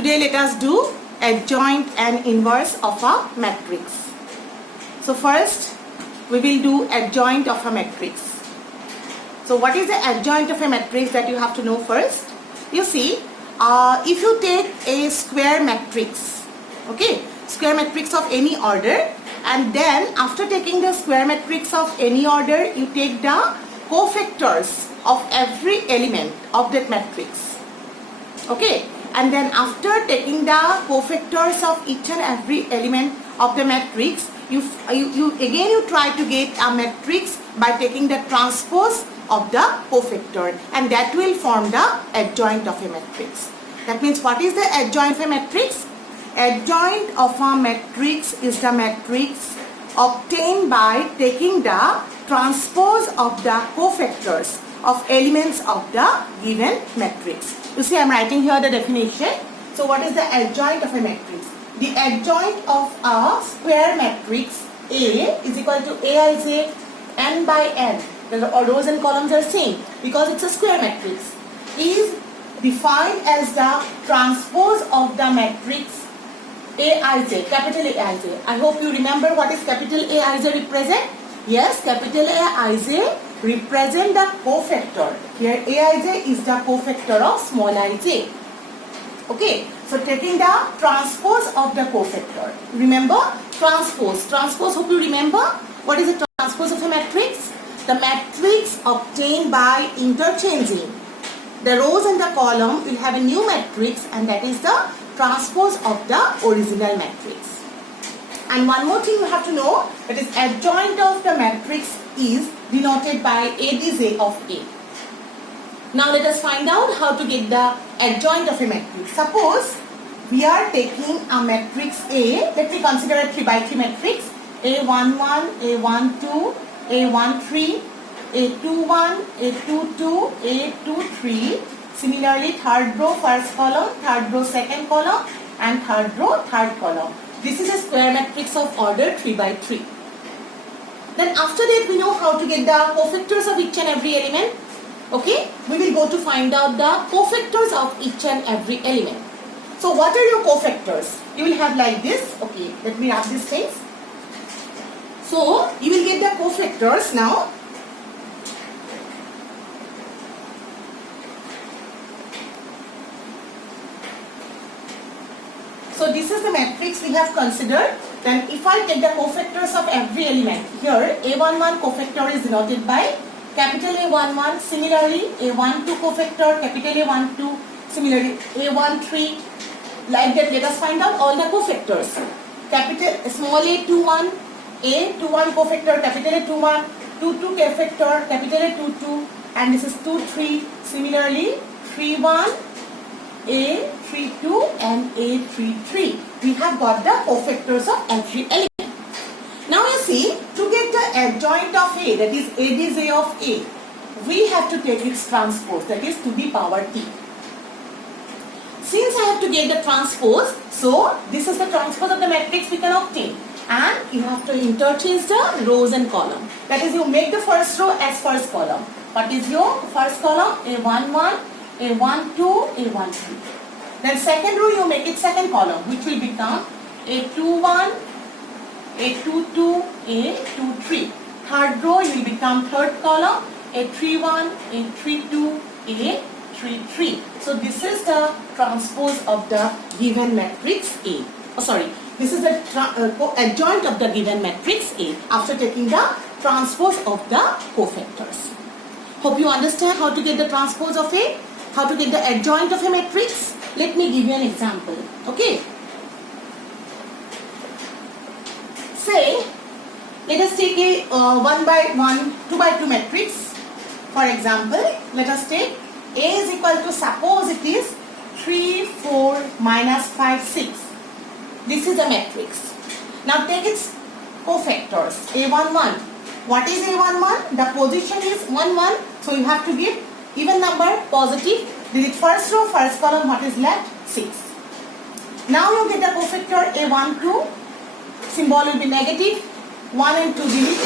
Today let us do adjoint and inverse of a matrix. So first we will do adjoint of a matrix. So what is the adjoint of a matrix that you have to know first? You see, if you take a square matrix, okay, square matrix of any order, and then after taking the square matrix of any order, you take the cofactors of every element of that matrix, okay, and then after taking the cofactors of each and every element of the matrix, you try to get a matrix by taking the transpose of the cofactor, and that will form the adjoint of a matrix. That means what is the adjoint of a matrix? Adjoint of a matrix is the matrix obtained by taking the transpose of the cofactors of elements of the given matrix. You see, I am writing here the definition. So what is the adjoint of a matrix? The adjoint of a square matrix A is equal to Aij n by n. The rows and columns are same because it's a square matrix. Is defined as the transpose of the matrix Aij, capital Aij. I hope you remember what is capital Aij represent. Yes, capital Aij represent the cofactor. Here Aij is the cofactor of small ij. Okay, so taking the transpose of the cofactor. Remember transpose. Transpose, hope you remember. What is the transpose of a matrix? The matrix obtained by interchanging the rows and the column will have a new matrix, and that is the transpose of the original matrix. And one more thing you have to know, that is adjoint of the matrix is denoted by adj of A. Now let us find out how to get the adjoint of a matrix. Suppose we are taking a matrix A. Let me consider a 3 by 3 matrix. A11, A12, A13, A21, A22, A23. Similarly, third row first column, third row second column, and third row third column. This is a square matrix of order 3 by 3. Then after that we know how to get the cofactors of each and every element. Okay, we will go to find out the cofactors of each and every element. So what are your cofactors? You will have like this. Okay, let me wrap these things. So you will get the cofactors now. So this is the matrix we have considered. Then if I take the cofactors of every element, here A11 cofactor is denoted by capital A11, similarly A12 cofactor, capital A12, similarly A13, like that. Let us find out all the cofactors. Capital small A21, A21 cofactor, capital A21, 22 cofactor, capital A22, and this is 23, similarly 31, A32 and A33. We have got the cofactors of every element. Now you see, to get the adjoint of A, that is adj of A, we have to take its transpose, that is to the power t. Since I have to get the transpose, so this is the transpose of the matrix we can obtain. And you have to interchange the rows and column. That is, you make the first row as first column. What is your first column? A11, A12, A13. Then second row you make it second column, which will become A21, A22, A23. Third row you will become third column, A31, A32, A33. So this is the transpose of the given matrix A. This is the adjoint of the given matrix A after taking the transpose of the cofactors. Hope you understand how to get the transpose of A, how to get the adjoint of a matrix. Let me give you an example. Okay. Say, let us take a 1 by 1, 2 by 2 matrix. For example, let us take A is equal to, suppose it is 3, 4, minus 5, 6. This is the matrix. Now take its cofactors. A11. What is A11? The position is 1, 1. So you have to give even number, positive. The first row, first column, what is left? 6. Now you get the cofactor A12. Symbol will be negative. 1 and 2 deleted.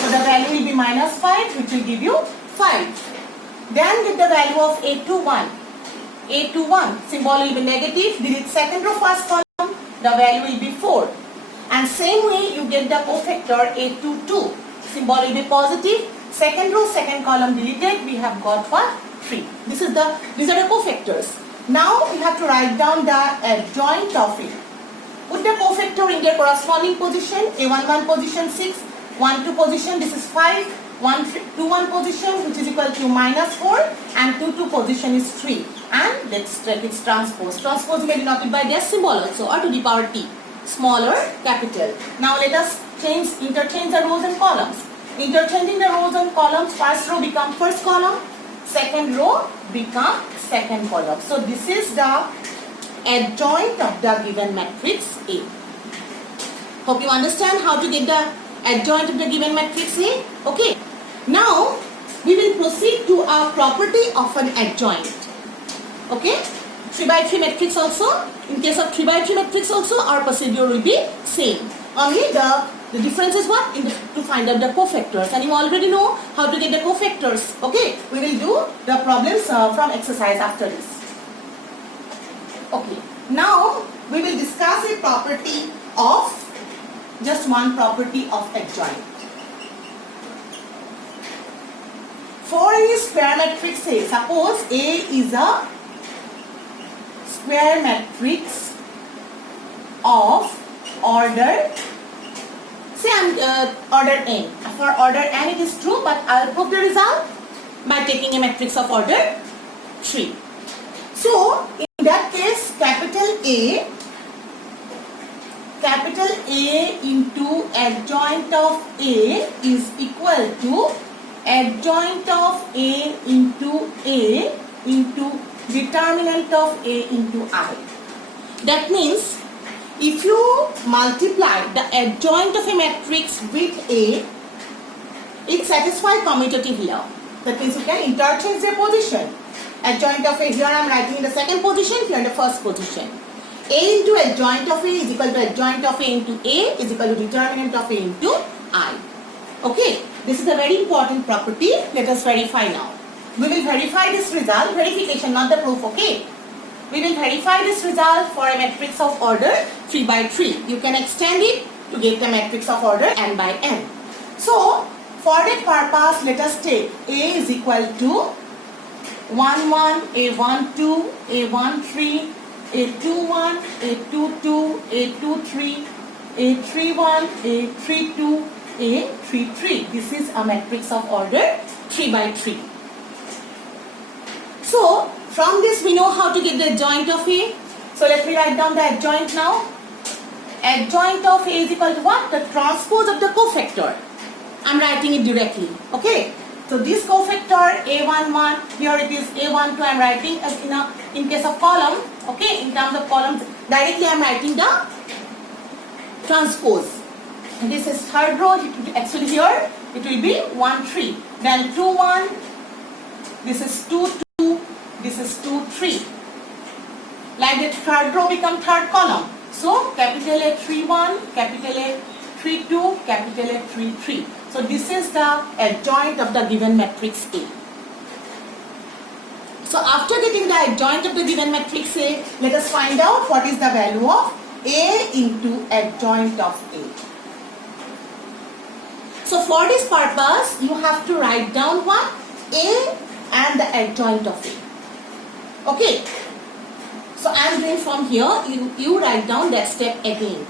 So the value will be minus 5, which will give you 5. Then get the value of A21. A21, symbol will be negative. Delete second row first column, the value will be 4. And same way you get the cofactor A22, symbol will be positive. Second row second column deleted, we have got what? 3. These are the cofactors. Now we have to write down the adjoint of it. Put the cofactor in their corresponding position. A11 position 6, 12 position, this is 5, 21 position which is equal to -4, and 22 position is 3. And let's check its transpose. Transpose may be denoted by their symbol also, or to the power t, small or capital. Now let us interchange the rows and columns. Interchanging the rows and columns, first row become first column, second row become second column. So this is the adjoint of the given matrix A. Hope you understand how to get the adjoint of the given matrix A. Okay. Now we will proceed to a property of an adjoint. Okay. 3 by 3 matrix also. In case of 3 by 3 matrix also, our procedure will be same. Only the difference is what? To find out the cofactors, and you already know how to get the cofactors. Okay. We will do the problems from exercise after this. Okay. Now we will discuss a property of just one property of adjoint. For any square matrix A, suppose A is a square matrix of order, say order n. For order n it is true, but I'll prove the result by taking a matrix of order 3. So in that case, capital A into adjoint of A is equal to adjoint of A into determinant of A into I. That means if you multiply the adjoint of a matrix with A, it satisfies commutative law. That means you can interchange their position. Adjoint of A, here I am writing in the second position, here in the first position. A into adjoint of A is equal to adjoint of A into A is equal to determinant of A into I. Okay, this is a very important property. Let us verify now. We will verify this result, verification, not the proof, okay? We will verify this result for a matrix of order 3 by 3. You can extend it to get the matrix of order n by n. So, for that purpose, let us take A is equal to 1, 1, A12, A13, A21, A22, A23, A31, A32, A33. This is a matrix of order 3 by 3. So, from this we know how to get the adjoint of A. So, let me write down the adjoint now. Adjoint of A is equal to what? The transpose of the cofactor. I am writing it directly. Okay. So, this cofactor A11, here it is A12, I am writing as in case of column. Okay. In terms of columns, directly I am writing the transpose. And this is third row. Actually here it will be 1, 3. Then 2, 1. This is 2, 2. This is 2, 3. Like that, third row become third column. So capital A 3, 1, capital A 3, 2, capital A 3, 3. So this is the adjoint of the given matrix A. So after getting the adjoint of the given matrix A, let us find out what is the value of A into adjoint of A. So for this purpose, you have to write down what? A and the adjoint of A. Okay. So I am doing from here, you write down that step again.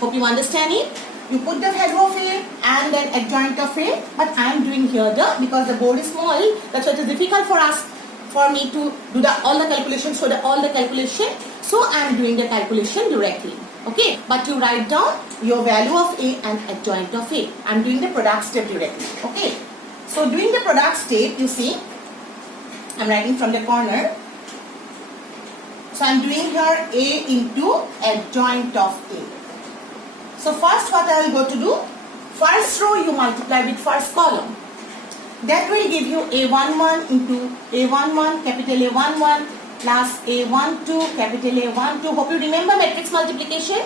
Hope you understand it. You put the value of A and then adjoint of A, but I am doing here because the board is small, that's why it is difficult for me to do all the calculations, so I am doing the calculation directly. Okay, but you write down your value of A and adjoint of A. I am doing the product step directly. Okay, so doing the product step, you see, I am writing from the corner. So I am doing here A into adjoint of A. So first what I will go to do, first row you multiply with first column. That will give you A11 into A11, capital A11 plus A12, capital A12. Hope you remember matrix multiplication.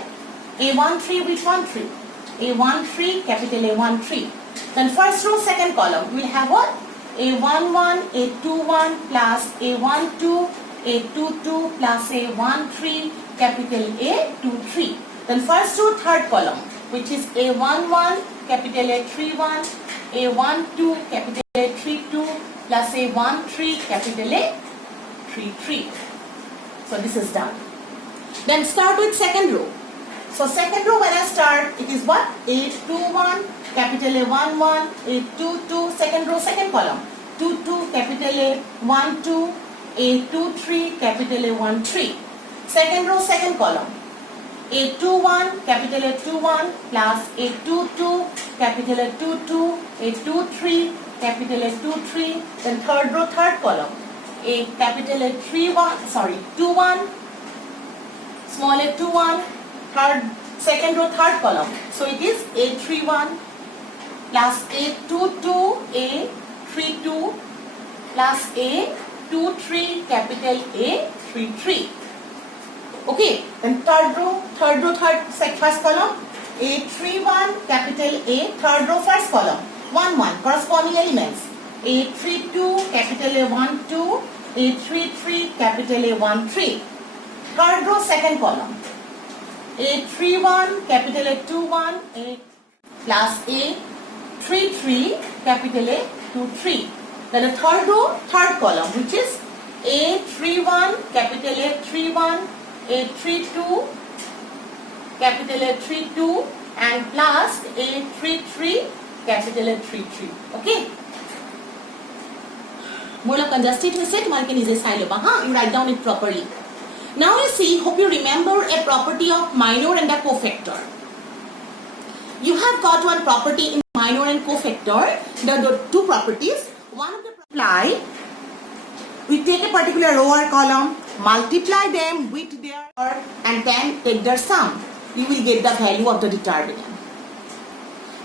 A13 with 13. A13, capital A13. Then first row, second column, we will have what? A11, A21 plus A12, A22 plus A13 capital A23. Then first to third column, which is A11 capital A31, A12 capital A32 plus A13 capital A33. So this is done. Then start with second row. So second row when I start, it is what? A21 capital A11, A22, second row, second column. 22 capital A12, A23 capital A13. Second row, second column. A21 capital A21 plus A22 capital A22, A23 capital A23. Then third row, third column. A capital A21, small a21, second row, third column. So it is A31 plus A22, A32 plus A23 capital A33. Okay, then third row, first column. A31 capital A, third row, first column. 1, 1, corresponding elements. A32 capital A12, A33 capital A13. Third row, second column. A31 capital A21 A plus A33 capital A23. Then the third row, third column, which is A31 capital A31, A32 capital A32 and plus A33 capital A33. Okay. More congested we said, one can easily say, you write down it properly. Now you see, hope you remember a property of minor and a cofactor. You have got one property in minor and cofactor. There are two properties. One of the multiply, we take a particular row or column, multiply them with their and then take their sum. You will get the value of the determinant.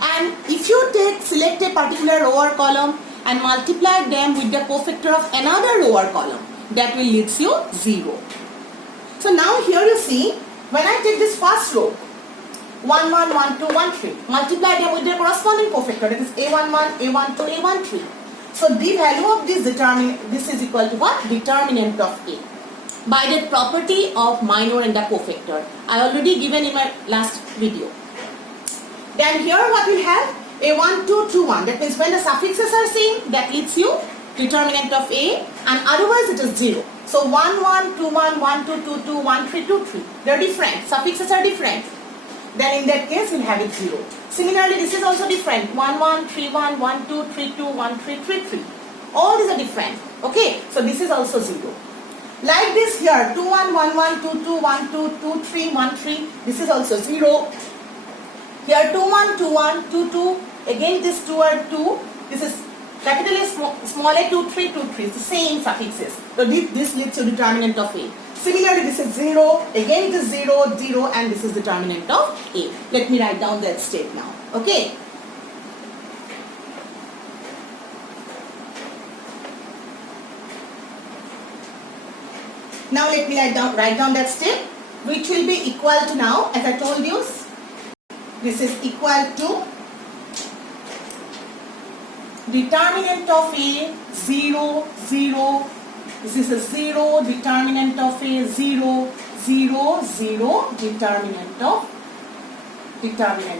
And if you select a particular row or column and multiply them with the cofactor of another row or column, that will leads you 0. So now here you see, when I take this first row, 1, 1, 1, 2, 1, 3, multiply them with their corresponding cofactor, that is A11, A12, A13. So the value of this this is equal to what? Determinant of A. By the property of minor and the cofactor. I already given in my last video. Then here what we have? A1, 2, 2, 1. That means when the suffixes are same, that leads you determinant of A, and otherwise it is 0. So 1, 1, 2, 1, 1, 2, 2, 2, 1, 3, 2, 3. They are different. Suffixes are different. Then in that case, we'll have it 0. Similarly, this is also different. 1, 1, 3, 1, 1, 2, 3, 2, 1, 3, 3, 3. All these are different. Okay. So this is also 0. Like this here, 2, 1, 1, 1, 2, 2, 1, 2, 2, 3, 1, 3. This is also 0. Here 2, 1, 2, 1, 2, 2. Again this 2 and 2. This is capital A, small a, 2, 3, 2, 3. It's the same suffixes. So this leads to determinant of A. Similarly, this is 0. Again it is 0, 0, and this is determinant of A. Let me write down that step now. Okay. Now let me write down that step, which will be equal to now, as I told you, this is equal to determinant of A 0, 0. This is a 0, determinant of A 0, 0, 0, determinant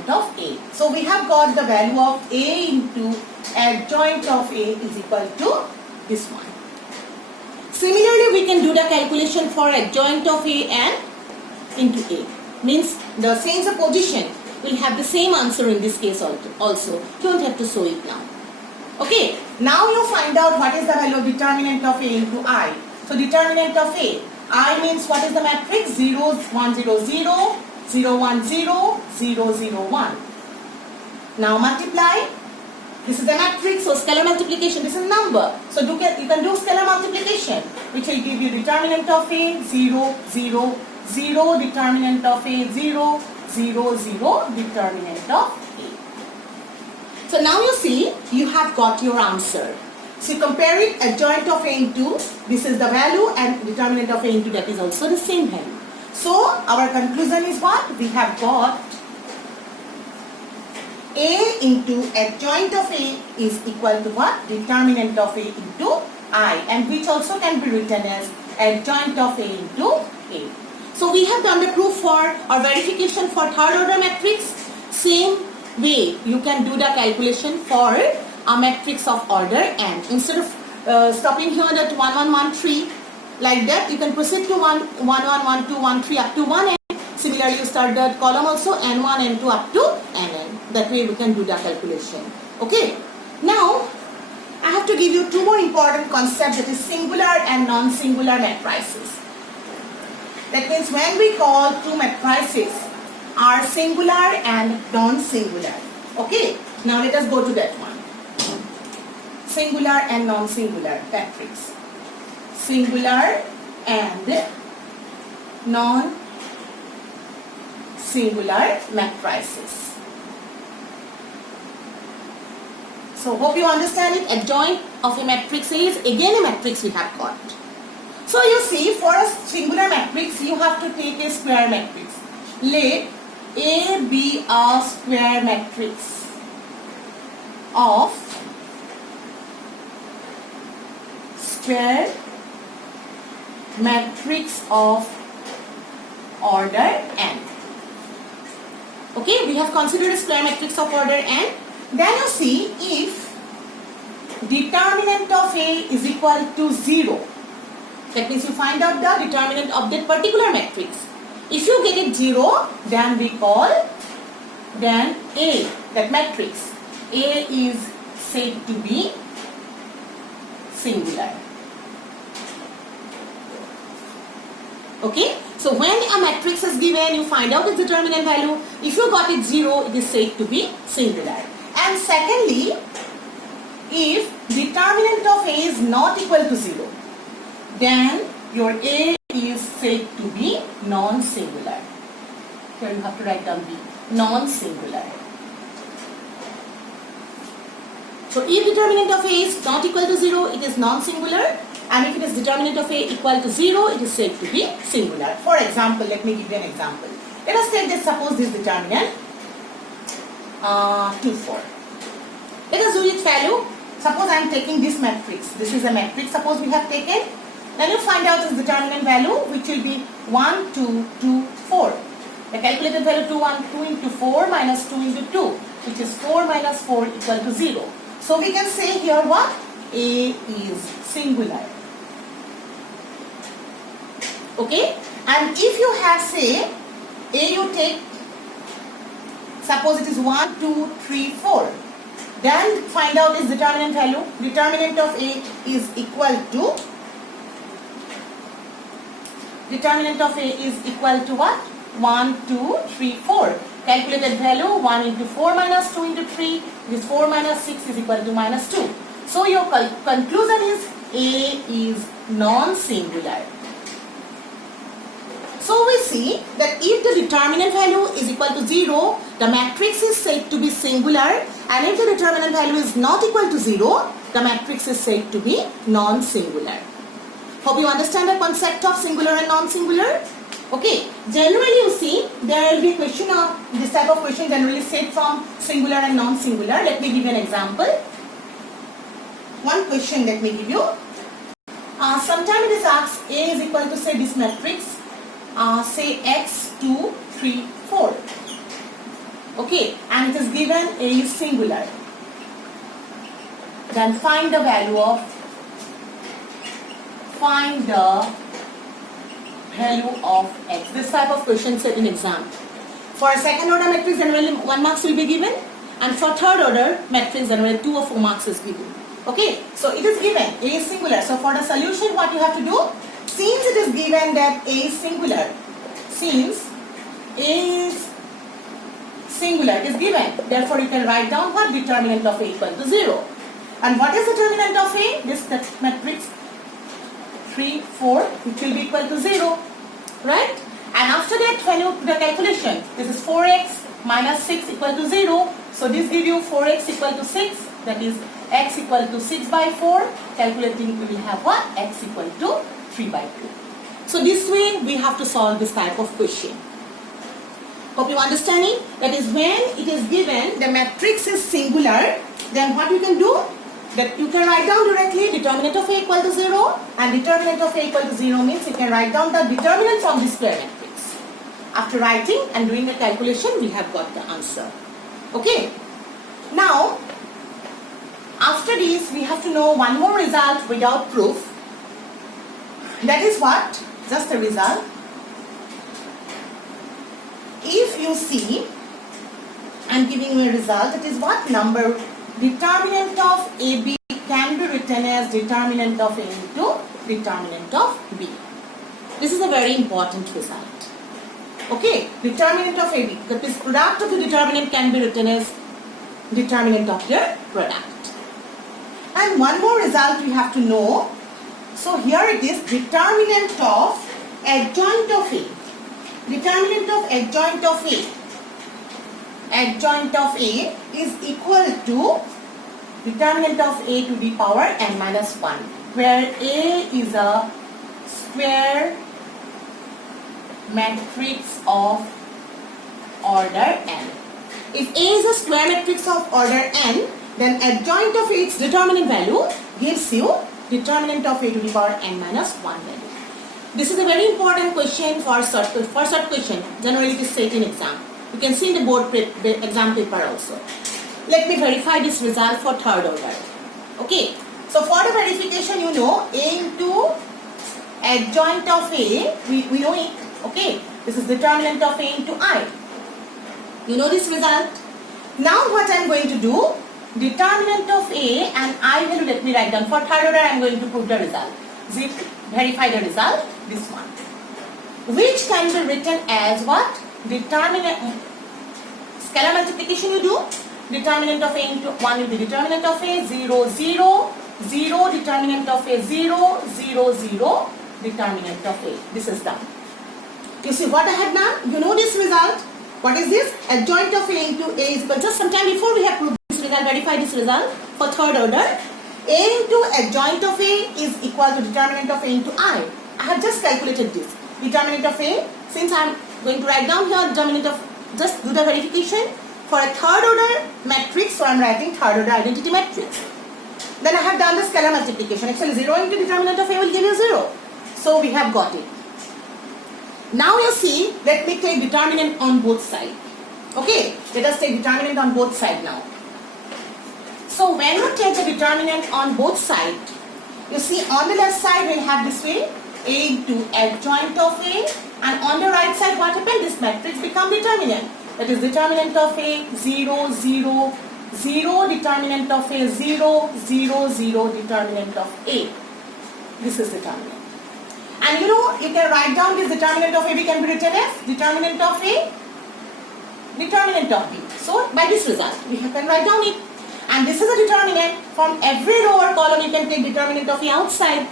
of A. So we have got the value of A into adjoint of A is equal to this one. Similarly, we can do the calculation for adjoint of A and into A. Means the same position will have the same answer in this case also. Don't have to show it now. Okay. Now you find out what is the value of determinant of A into I. So determinant of A. I means what is the matrix? 0, 1, 0, 0, 0, 1, 0, 0, 0, 1. Now multiply. This is a matrix, so scalar multiplication, this is a number. So you can do scalar multiplication, which will give you determinant of A, 0, 0, 0, determinant of A, 0, 0, 0, determinant of A. So now you see, you have got your answer. So you compare it, adjoint of A into, this is the value, and determinant of A into that is also the same value. So our conclusion is what? We have got A into adjoint of A is equal to what? Determinant of A into I, and which also can be written as adjoint of A into A. So we have done the proof for or verification for third order matrix. Same way you can do the calculation for a matrix of order n. Instead of stopping here at 1 1 1 3 like that, you can proceed to 1 1 1 1 2 1 3 up to 1n. Similarly, you start that column also n1 n2 up to nn. That way we can do the calculation. Okay. Now I have to give you two more important concepts, that is singular and non-singular matrices. That means when we call two matrices are singular and non-singular. Okay. Now let us go to that one. Singular and non-singular matrix. Singular and non-singular matrices. So hope you understand it. Adjoint of a matrix is again a matrix we have got. So you see, for a singular matrix you have to take a square matrix. Let A be a square matrix of order n. Okay, we have considered a square matrix of order n. Then you see, if determinant of A is equal to 0, that means you find out the determinant of that particular matrix. If you get it 0, then we call then A, that matrix, A is said to be singular. Okay, so when a matrix is given, you find out its determinant value. If you got it 0, it is said to be singular. And secondly, if determinant of A is not equal to 0, then your A is said to be non-singular. Here you have to write down B, non-singular. So if determinant of A is not equal to 0, it is non-singular. And if it is determinant of A equal to 0, it is said to be singular. For example, let me give you an example. Let us take this, suppose this determinant 2, 4. Let us do its value. Suppose I am taking this matrix. This is a matrix, suppose we have taken. Then you find out its determinant value, which will be 1, 2, 2, 4. The calculated value 2 into 4 minus 2 into 2, which is 4 minus 4 equal to 0. So we can say here what? A is singular. Okay? And if you have, say, A you take, suppose it is 1, 2, 3, 4. Then find out its determinant value. Determinant of A is equal to, what? 1, 2, 3, 4. Calculated value 1 into 4 minus 2 into 3. This 4 minus 6 is equal to minus 2. So your conclusion is A is non-singular. So we see that if the determinant value is equal to 0, the matrix is said to be singular, and if the determinant value is not equal to 0, the matrix is said to be non-singular. Hope you understand the concept of singular and non-singular. Okay, generally you see there will be a question of this type of question generally said from singular and non-singular. Let me give you an example. One question let me give you. Sometimes it is asked A is equal to, say, this matrix, say x 2 3 4. Okay, and it is given A is singular. Then find the value of x. This type of question set in exam. For second order matrix generally 1 marks will be given, and for third order matrix generally 2 or 4 marks is given. Okay, so it is given A is singular. So for the solution, what you have to do, since it is given that A is singular, since A is singular is given, therefore you can write down what? Determinant of A equal to 0. And what is determinant of A? This matrix 3, 4, which will be equal to 0, right? And after that, when you do the calculation, this is 4x minus 6 equal to 0. So this gives you 4x equal to 6, that is x equal to 6 by 4. Calculating, we will have what? X equal to 3 by 2. So this way we have to solve this type of question. Hope you understand it. That is, when it is given the matrix is singular, then what you can do? that you can write down directly determinant of A equal to 0, and determinant of A equal to 0 means you can write down the determinant from the square matrix. After writing and doing the calculation, we have got the answer. Okay. Now, after this, we have to know one more result without proof. That is what? Just the result. If you see, I am giving you a result. It is what number? Determinant of AB can be written as determinant of A into determinant of B. This is a very important result. Okay, determinant of AB. This product of the determinant can be written as determinant of the product. And one more result we have to know. So here it is, determinant of adjoint of A. Determinant of adjoint of A. Adjoint of A is equal to determinant of A to the power n minus 1, where A is a square matrix of order n. If A is a square matrix of order n, then adjoint of its determinant value gives you determinant of A to the power n minus 1 value. This is a very important question for such question. Generally it is taken exam. You can see in the board exam paper also. Let me verify this result for third order. Okay. So for the verification, you know A into adjoint of A, we know it. Okay. This is determinant of A into I. You know this result. Now what I am going to do, determinant of A and I value, let me write down. For third order, I am going to prove the result. Zip, verify the result, this one. Which can be written as what? Determinant, scalar multiplication you do. Determinant of A into 1 will be determinant of A, 0, 0, 0, determinant of A, 0, 0, 0, determinant of A. This is done. You see what I have done? You know this result. What is this? Adjoint of A into A is equal. Just sometime before we have proved this result, verify this result for third order. A into adjoint of A is equal to determinant of A into I. I have just calculated this. Determinant of A, since I am going to write down here determinant of, just do the verification. For a third order matrix, so I am writing third order identity matrix. Then I have done the scalar multiplication. Actually 0 into determinant of A will give you 0. So we have got it. Now you see, let me take determinant on both sides. Okay, let us take determinant on both sides now. So when you take the determinant on both sides, you see on the left side we will have this way, A into adjoint of A, and on the right side what happened? This matrix become determinant. That is determinant of A 0, 0, 0, determinant of A 0, 0, 0, determinant of A. This is determinant. And you know, you can write down this determinant of AB can be written as determinant of A, determinant of B. So by this result, we can write down it. And this is a determinant. From every row or column, you can take determinant of A outside.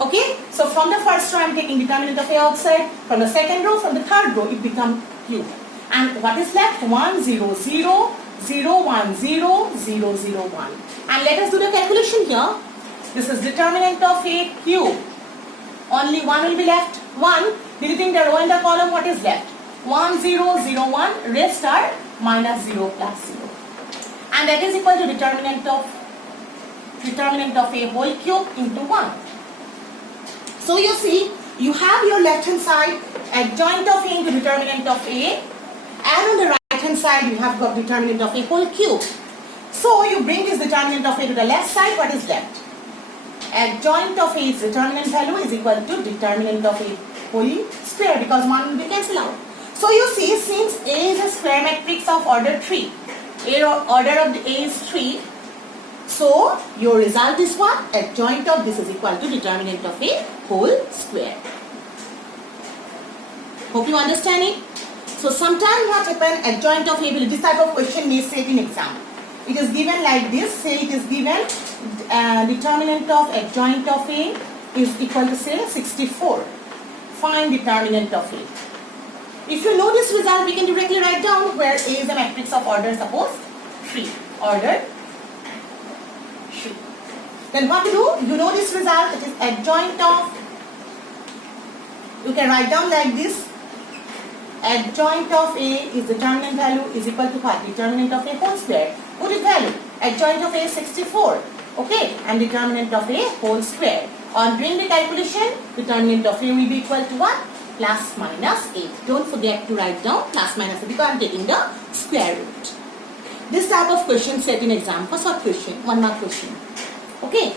Okay? So from the first row, I am taking determinant of A outside. From the second row, from the third row, it becomes Q. And what is left? 1, 0, 0, 0, 1, 0, 0, 0, 1. And let us do the calculation here. This is determinant of A Q. Only 1 will be left. 1. Deleting the row and the column, what is left? 1, 0, 0, 1. Rest are minus 0 plus 0. And that is equal to determinant of A whole cube into 1. So you see, you have your left hand side adjoint of A into determinant of A. And on the right hand side, you have got determinant of A whole cube. So you bring this determinant of A to the left side, what is left? Adjoint of A's determinant value is equal to determinant of A whole square, because 1 will be cancelled out. So you see, since A is a square matrix of order 3, order of the A is 3, so your result is what? Adjoint of this is equal to determinant of A whole square. Hope you understand it. So sometimes what happens, adjoint of A, this type of question may say in exam. It is given like this, say it is given determinant of adjoint of A is equal to say 64. Find determinant of A. If you know this result, we can directly write down where A is a matrix of order, suppose 3. Order 3. Then what to do? You know this result, it is adjoint of, you can write down like this. Adjoint of A is determinant value is equal to what? Determinant of A whole square. What is value? Adjoint of A is 64. Okay, and determinant of A whole square. On doing the calculation, determinant of A will be equal to what? Plus minus 8. Don't forget to write down plus minus 8 because I am taking the square root. This type of question set in exam for short question, 1 mark question. Okay.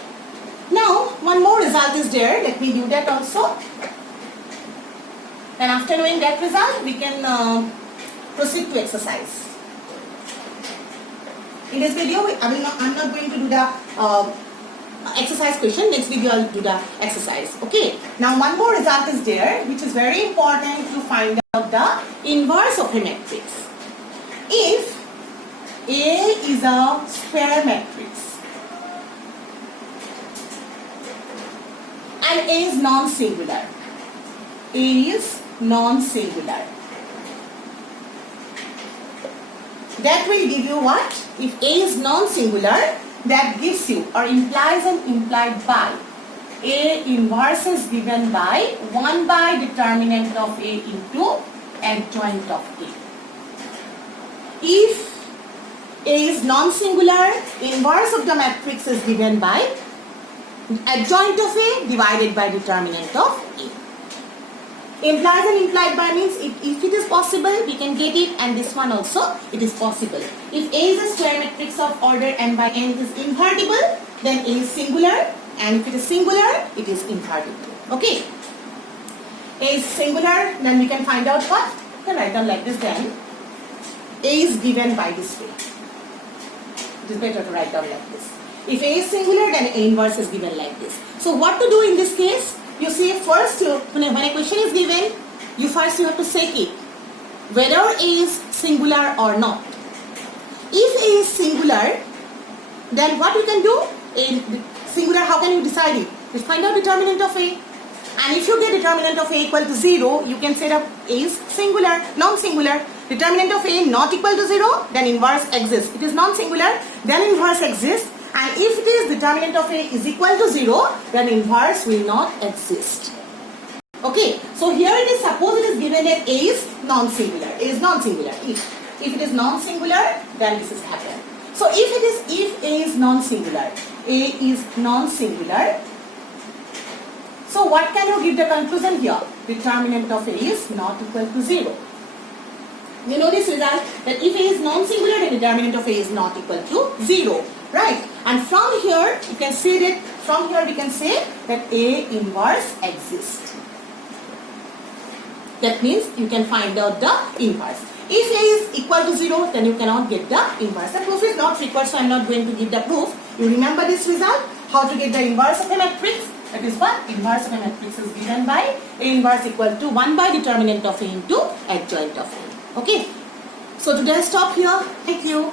Now, one more result is there. Let me do that also. And after knowing that result, we can proceed to exercise. In this video, I'm not going to do the exercise question. Next video, I'll do the exercise. Okay. Now, one more result is there, which is very important to find out the inverse of a matrix. If A is a square matrix and A is non-singular. A is non-singular. That will give you what? If A is non-singular, that gives you or implies and implied by A inverse is given by 1 by determinant of A into adjoint of A. If A is non-singular, inverse of the matrix is given by adjoint of A divided by determinant of A. Implies and implied by means if it is possible, we can get it, and this one also, it is possible. If A is a square matrix of order n by n, it is invertible, then A is singular, and if it is singular, it is invertible. Okay. A is singular, then we can find out what? We can write down like this then. A is given by this way. It is better to write down like this. If A is singular, then A inverse is given like this. So what to do in this case? You see, first, when a question is given, you have to check it, whether A is singular or not. If A is singular, then what you can do? A singular, how can you decide it? You find out determinant of A. And if you get determinant of A equal to 0, you can say that A is singular, non-singular. Determinant of A not equal to 0, then inverse exists. It is non-singular, then inverse exists. And if it is determinant of A is equal to 0, then inverse will not exist. Okay, so here it is, suppose it is given that A is non-singular. A is non-singular. If it is non-singular, then this is happened. So if A is non-singular, A is non-singular. So what can you give the conclusion here? Determinant of A is not equal to 0. You know this result that if A is non-singular, the determinant of A is not equal to 0. Right? And from here, you can say that, from here we can say that A inverse exists. That means you can find out the inverse. If A is equal to 0, then you cannot get the inverse. The proof is not required, so I am not going to give the proof. You remember this result? How to get the inverse of a matrix? That is what? Inverse of a matrix is given by A inverse equal to 1 by determinant of A into adjoint of A. Okay? So today I stop here. Thank you.